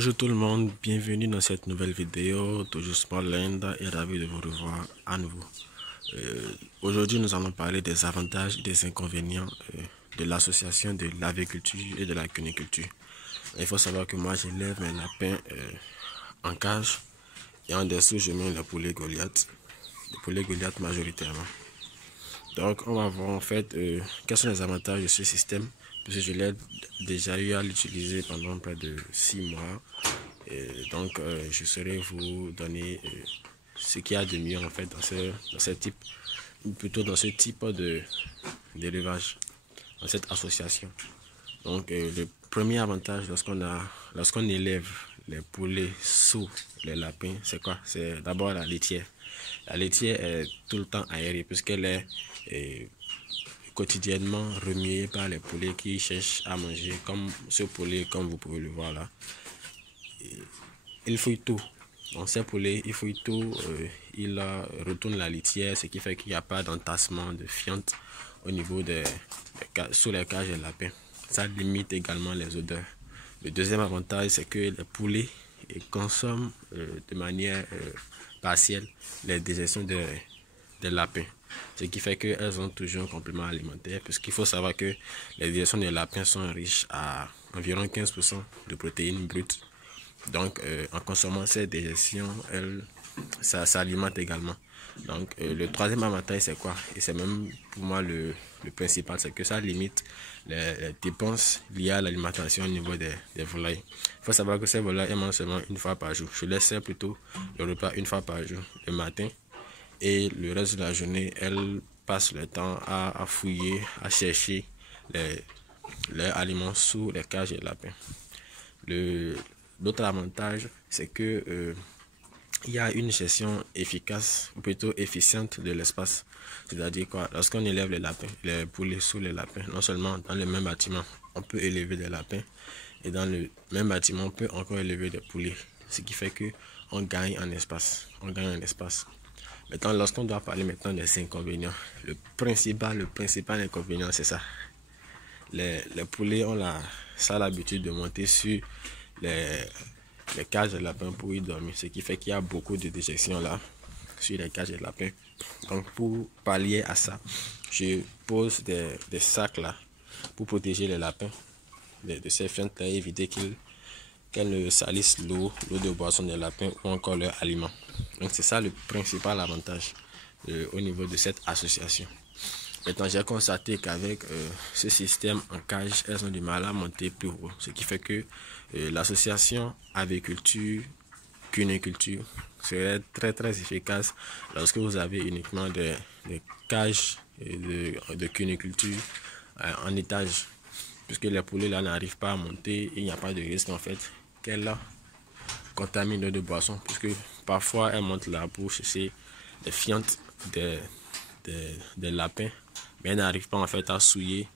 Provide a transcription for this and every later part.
Bonjour tout le monde, bienvenue dans cette nouvelle vidéo, toujours Smallland et ravi de vous revoir à nouveau. Aujourd'hui nous allons parler des avantages et des inconvénients de l'association de l'aviculture et de la cuniculture. Il faut savoir que moi j'élève mes lapins en cage et en dessous je mets les poulets Goliath majoritairement. Donc on va voir en fait quels sont les avantages de ce système, parce que je l'ai déjà eu à l'utiliser pendant près de 6 mois. Donc je saurais vous donner ce qu'il y a de mieux en fait dans ce type, ou plutôt dans ce type d'élevage, dans cette association. Donc le premier avantage lorsqu'on élève les poulets sous les lapins, c'est quoi? C'est d'abord la laitière. La laitière est tout le temps aérée puisqu'elle est quotidiennement remuée par les poulets qui cherchent à manger, comme ce poulet, comme vous pouvez le voir là. Il fouille tout. Donc ces poulets, il fouille tout, il retourne la litière, ce qui fait qu'il n'y a pas d'entassement de fientes au niveau sous les cages des lapins. Ça limite également les odeurs. Le deuxième avantage, c'est que les poulets consomment de manière partielle les déjections des lapins. Ce qui fait qu'elles ont toujours un complément alimentaire, puisqu'il faut savoir que les déjections des lapins sont riches à environ 15% de protéines brutes. Donc, en consommant ces déjections, ça s'alimente également. Donc, le troisième avantage, c'est quoi? Et c'est même pour moi le principal, c'est que ça limite les dépenses liées à l'alimentation au niveau des volailles. Il faut savoir que ces volailles, elles mangent seulement une fois par jour. Je les sers plutôt le repas une fois par jour, le matin. Et le reste de la journée, elles passent le temps à fouiller, à chercher leurs aliments sous les cages des lapins. L'autre avantage, c'est que il y a une gestion efficace, ou plutôt efficiente de l'espace. C'est-à-dire quoi? Lorsqu'on élève les poulets sous les lapins, non seulement dans le même bâtiment, on peut élever des lapins, et dans le même bâtiment, on peut encore élever des poulets. Ce qui fait que on gagne en espace. Maintenant, lorsqu'on doit parler maintenant des inconvénients, le principal inconvénient, c'est ça. Les poulets ont l'habitude de monter sur les cages de lapins pour y dormir, ce qui fait qu'il y a beaucoup de déjections là sur les cages de lapins. Donc pour pallier à ça, je pose des sacs là pour protéger les lapins de ces fientes là et éviter qu'elles ne salissent l'eau de boisson des lapins ou encore leurs aliments. Donc c'est ça le principal avantage au niveau de cette association. Maintenant, j'ai constaté qu'avec ce système en cage, elles ont du mal à monter plus haut. Ce qui fait que l'association aviculture, cuniculture serait très efficace lorsque vous avez uniquement des cages de cuniculture en étage. Puisque les poulets là n'arrivent pas à monter et il n'y a pas de risque en fait qu'elles contaminent l'eau de boisson. Puisque parfois elles montent là pour chercher les fientes des lapins, mais elles n'arrivent pas en fait à souiller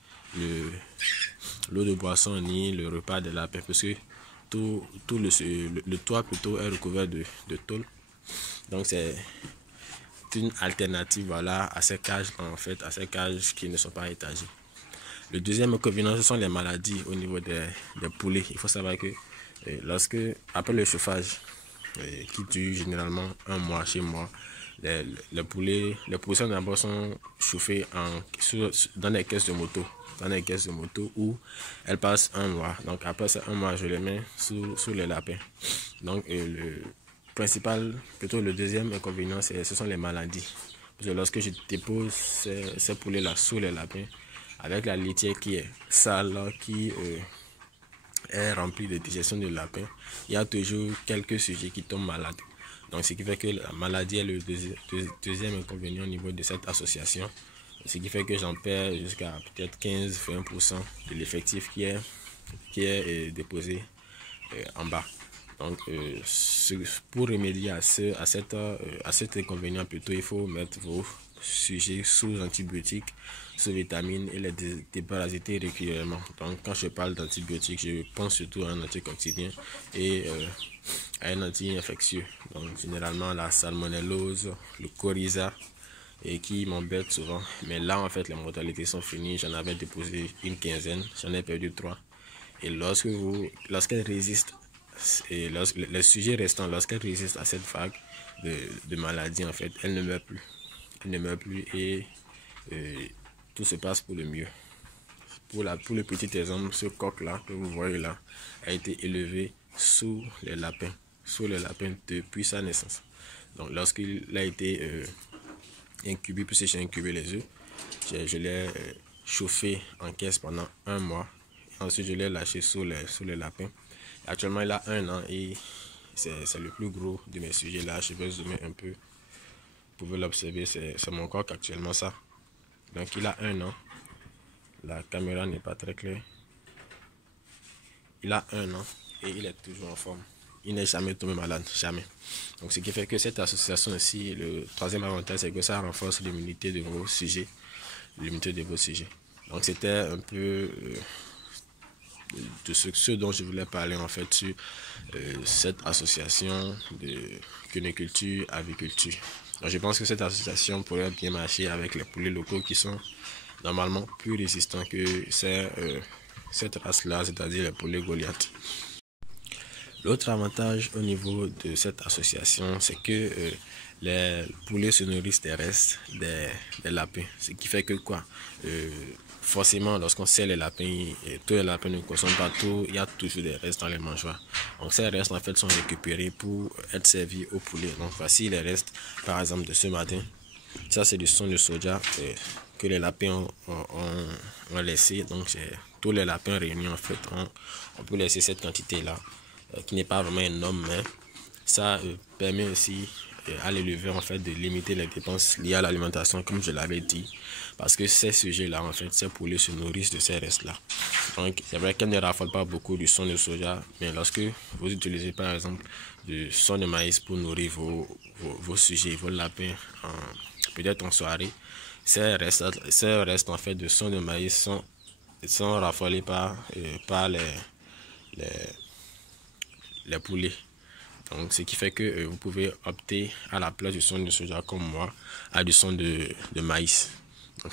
l'eau de boisson ni le repas des lapins, parce que tout le toit plutôt est recouvert de tôle. Donc c'est une alternative voilà à ces cages en fait, à ces cages qui ne sont pas étagées. Le deuxième inconvénient, ce sont les maladies au niveau des poulets. Il faut savoir que après le chauffage qui dure généralement un mois chez moi, les poulets d'abord sont chauffés dans des caisses de moto, où elles passent un mois. Donc après c'est un mois, je les mets sous les lapins. Donc le deuxième inconvénient, ce sont les maladies. Parce que lorsque je dépose ces poulets là sous les lapins, avec la litière qui est sale, qui est remplie de digestion de lapin, il y a toujours quelques sujets qui tombent malades. Donc ce qui fait que la maladie est le deuxième inconvénient au niveau de cette association. Ce qui fait que j'en perds jusqu'à peut-être 15-20% de l'effectif qui est déposé en bas. Donc pour remédier à cet inconvénient, plutôt il faut mettre vos sujets sous antibiotiques, sous vitamines et les déparasiter régulièrement. Donc quand je parle d'antibiotiques, je pense surtout à un anticoxydien et à un anti-infectieux. Donc généralement la salmonellose, le coryza, et qui m'embête souvent. Mais là en fait les modalités sont finies. J'en avais déposé une quinzaine, j'en ai perdu 3. Et lorsqu'elles résistent et les sujets restants, lorsqu'elles résistent à cette vague de maladie, en fait, elles ne meurent plus. Elles ne meurent plus et tout se passe pour le mieux. Pour le petit exemple, ce coq-là que vous voyez là a été élevé sous les lapins depuis sa naissance. Donc lorsqu'il a été incubé, puis j'ai incubé les œufs, je l'ai chauffé en caisse pendant 1 mois. Ensuite, je l'ai lâché sous les lapins. Actuellement, il a 1 an et c'est le plus gros de mes sujets là. Je vais zoomer un peu. Vous pouvez l'observer, c'est mon coq actuellement ça. Donc il a 1 an. La caméra n'est pas très claire. Il a 1 an et il est toujours en forme. Il n'est jamais tombé malade, jamais. Donc ce qui fait que cette association aussi, le troisième avantage, c'est que ça renforce l'immunité de vos sujets. Donc c'était un peu de ce dont je voulais parler en fait sur cette association de cuniculture aviculture. Donc je pense que cette association pourrait bien marcher avec les poulets locaux qui sont normalement plus résistants que cette race-là, c'est-à-dire les poulets Goliath. L'autre avantage au niveau de cette association, c'est que les poulets se nourrissent des restes des lapins. Ce qui fait que quoi, forcément, lorsqu'on sert les lapins, tous les lapins ne consomment pas tout, il y a toujours des restes dans les mangeoires. Donc ces restes en fait sont récupérés pour être servis aux poulets. Donc voici les restes, par exemple, de ce matin. Ça c'est du son de soja que les lapins ont laissé. Donc tous les lapins réunis en fait, on peut laisser cette quantité là. Qui n'est pas vraiment énorme, mais ça permet aussi à l'éleveur en fait de limiter les dépenses liées à l'alimentation, comme je l'avais dit, parce que ces sujets là en fait, ces poulets se nourrissent de ces restes là. Donc c'est vrai qu'elles ne raffolent pas beaucoup du son de soja, mais lorsque vous utilisez par exemple du son de maïs pour nourrir vos sujets, vos lapins, peut-être en soirée, ces restes en fait de son de maïs sont raffolés par les poulets. Donc ce qui fait que vous pouvez opter à la place du son de soja comme moi à du son de maïs. Donc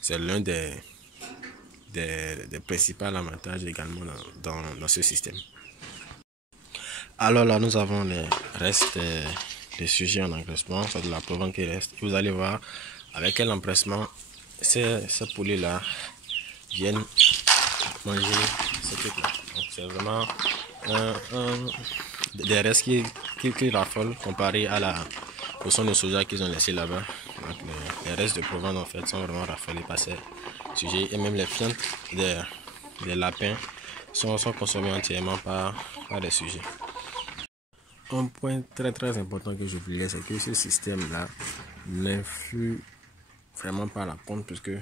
c'est l'un des principaux avantages également dans ce système. Alors là nous avons les restes des sujets en engraissement, c'est de la provence qui reste. Et vous allez voir avec quel empressement ces poulets là viennent manger ce truc là. Donc c'est vraiment des restes qui raffolent comparé au son de soja qu'ils ont laissé là-bas. Donc les restes de Provence en fait sont vraiment raffolés par ces sujets et même les fientes des lapins sont consommés entièrement par les sujets. Un point très important que j'oubliais, c'est que ce système là n'influe vraiment pas la ponte puisque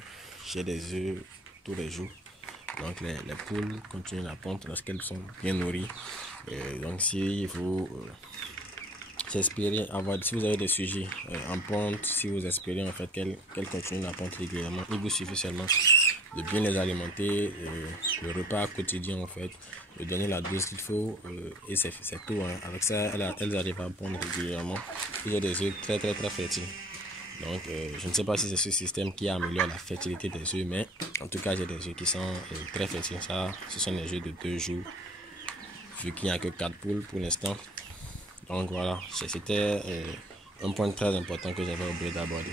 j'ai des œufs tous les jours. Donc les poules continuent la ponte lorsqu'elles sont bien nourries. Donc si vous si vous avez des sujets en ponte, si vous espérez en fait qu'elles continuent la ponte régulièrement, il vous suffit seulement de bien les alimenter, le repas quotidien en fait, de donner la dose qu'il faut et c'est tout. Hein. Avec ça, elles arrivent à pondre régulièrement. Il y a des œufs très fertiles. Donc je ne sais pas si c'est ce système qui améliore la fertilité des œufs, mais en tout cas j'ai des œufs qui sont très fertiles. Ça, ce sont des œufs de 2 jours, vu qu'il n'y a que 4 poules pour l'instant. Donc voilà, c'était un point très important que j'avais oublié d'aborder.